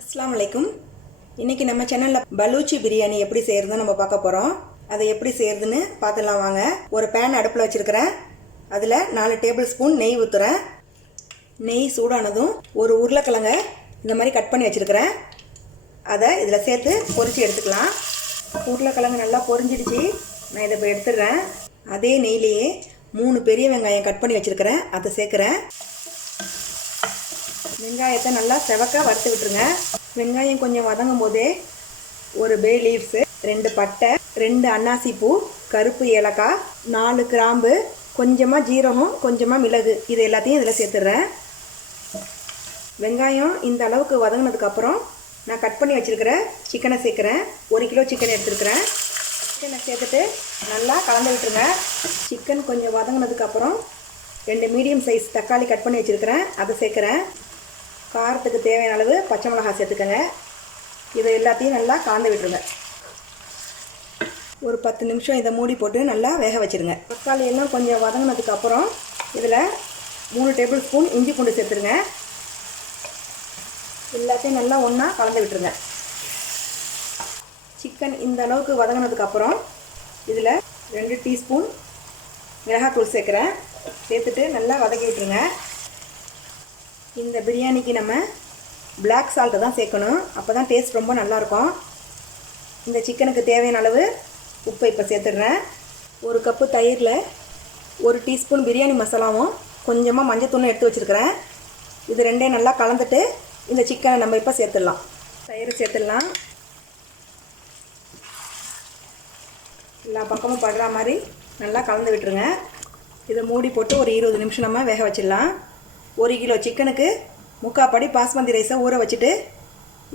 அஸ்ஸலாமு அலைக்கும். இன்றைக்கி நம்ம சேனலில் பலூச்சி பிரியாணி எப்படி செய்கிறதுன்னு நம்ம பார்க்க போகிறோம். அதை எப்படி செய்கிறதுன்னு பார்த்துலாம் வாங்க. ஒரு பேன் அடுப்பில் வச்சுருக்கிறேன். அதில் 4 டேபிள் ஸ்பூன் நெய் ஊற்றுறேன். நெய் சூடானதும் ஒரு உருளைக்கிழங்க இந்த மாதிரி கட் பண்ணி வச்சுருக்கிறேன். அதை இதில் சேர்த்து பொரித்து எடுத்துக்கலாம். உருளைக்கிழங்கு நல்லா பொரிஞ்சிடுச்சு. நான் இதை இப்போ எடுத்துடுறேன். அதே நெய்லேயே 3 பெரிய வெங்காயம் கட் பண்ணி வச்சுருக்கிறேன். அதை சேர்க்குறேன். வெங்காயத்தை நல்லா செவக்க வறுத்து விட்டுருங்க. வெங்காயம் கொஞ்சம் வதங்கும் போதே ஒரு பே லீவ்ஸு, 2 பட்டை, 2 அன்னாசி பூ, கருப்பு ஏலக்காய், 4 கிராம்பு, கொஞ்சமாக ஜீரகம், கொஞ்சமாக மிளகு, இது எல்லாத்தையும் இதில் சேர்த்துடுறேன். வெங்காயம் இந்த அளவுக்கு வதங்கினதுக்கப்புறம் நான் கட் பண்ணி வச்சுருக்கிற சிக்கனை சேர்க்குறேன். 1 கிலோ சிக்கன் எடுத்துருக்கிறேன். சிக்கனை சேர்த்துட்டு நல்லா கலந்து விட்டுருங்க. சிக்கன் கொஞ்சம் வதங்கினதுக்கப்புறம் 2 மீடியம் சைஸ் தக்காளி கட் பண்ணி வச்சுருக்கிறேன். அதை சேர்க்குறேன். காரத்துக்கு தேவையான அளவு பச்சை மிளகாய் சேர்த்துக்கங்க. இதை எல்லாத்தையும் நல்லா கலந்து விட்டுருங்க. ஒரு 10 நிமிஷம் இதை மூடி போட்டு நல்லா வேக வச்சுருங்க. தக்காளி எல்லாம் கொஞ்சம் வதங்கினதுக்கப்புறம் இதில் 3 டேபிள் ஸ்பூன் இஞ்சி பூண்டு சேர்த்துருங்க. எல்லாத்தையும் நல்லா ஒன்றா கலந்து விட்டுருங்க. சிக்கன் இந்த அளவுக்கு வதங்கினதுக்கப்புறம் இதில் 2 டீஸ்பூன் மிளகாத்தூள் சேர்க்குறேன். சேர்த்துட்டு நல்லா வதக்கி விட்டுருங்க. இந்த பிரியாணிக்கு நம்ம பிளாக் சால்ட்டு தான் சேர்க்கணும். அப்போ தான் டேஸ்ட் ரொம்ப நல்லாயிருக்கும். இந்த சிக்கனுக்கு தேவையான அளவு உப்பை இப்போ சேர்த்துடுறேன். 1 கப்பு தயிரில் 1 டீஸ்பூன் பிரியாணி மசாலாவும் கொஞ்சமாக மஞ்சத்தூளும் எடுத்து வச்சுருக்கிறேன். இது ரெண்டையும் நல்லா கலந்துட்டு இந்த சிக்கனை நம்ம இப்போ சேர்த்துடலாம். தயிர் சேர்த்துடலாம். எல்லா பக்கமும் படுற மாதிரி நல்லா கலந்து விட்டுருங்க. இதை மூடி போட்டு ஒரு 20 நிமிஷம் நம்ம வேக வச்சிடலாம். 1 கிலோ சிக்கனுக்கு 3/4 படி பாஸ்மதி ரைஸை ஊற வச்சுட்டு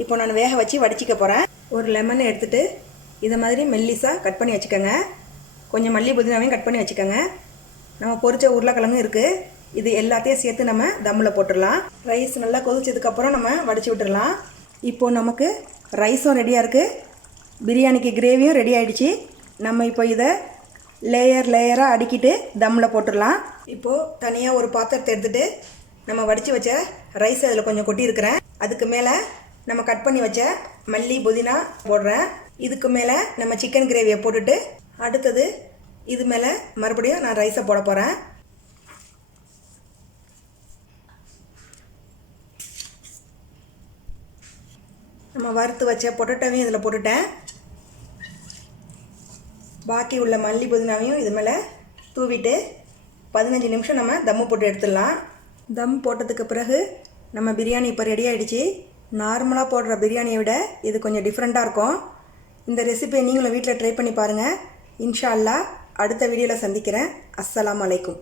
இப்போ நான் வேக வச்சு வடிச்சிக்க போகிறேன். ஒரு லெமனை எடுத்துகிட்டு இதை மாதிரி மெல்லிஸாக கட் பண்ணி வச்சுக்கோங்க. கொஞ்சம் மல்லி புதினாவையும் கட் பண்ணி வச்சுக்கோங்க. நம்ம பொரிச்ச உருளைக்கிழங்கும் இருக்குது. இது எல்லாத்தையும் சேர்த்து நம்ம தம்மில் போட்டுடலாம். ரைஸ் நல்லா கொதிச்சதுக்கப்புறம் நம்ம வடித்து விட்டுடலாம். இப்போது நமக்கு ரைஸும் ரெடியாக இருக்குது. பிரியாணிக்கு கிரேவியும் ரெடி ஆகிடுச்சு. நம்ம இப்போ இதை லேயராக அடுக்கிட்டு தம்மில் போட்டுடலாம். இப்போது தனியாக ஒரு பாத்திரத்தை எடுத்துகிட்டு நம்ம வடித்து வச்ச ரைஸ் அதில் கொஞ்சம் கொட்டியிருக்கிறேன். அதுக்கு மேலே நம்ம கட் பண்ணி வச்ச மல்லி புதினா போடுறேன். இதுக்கு மேலே நம்ம சிக்கன் கிரேவியை போட்டுட்டு அடுத்தது இது மேலே மறுபடியும் நான் ரைஸை போட போகிறேன். நம்ம வறுத்து வச்ச பொட்டேட்டோவையும் இதில் போட்டுட்டேன். பாக்கி உள்ள மல்லி புதினாவையும் இது மேலே தூவிட்டு 15 நிமிஷம் நம்ம தம்மு போட்டு எடுத்துடலாம். தம் போட்டதுக்கு பிறகு நம்ம பிரியாணி இப்போ ரெடி ஆகிடுச்சு. நார்மலாக போடுற பிரியாணியை விட இது கொஞ்சம் டிஃப்ரெண்ட்டாக இருக்கும். இந்த ரெசிபியை நீங்களும் வீட்டில் ட்ரை பண்ணி பாருங்கள். இன்ஷா அல்லாஹ் அடுத்த வீடியோவில் சந்திக்கிறேன். அஸ்ஸலாமு அலைக்கும்.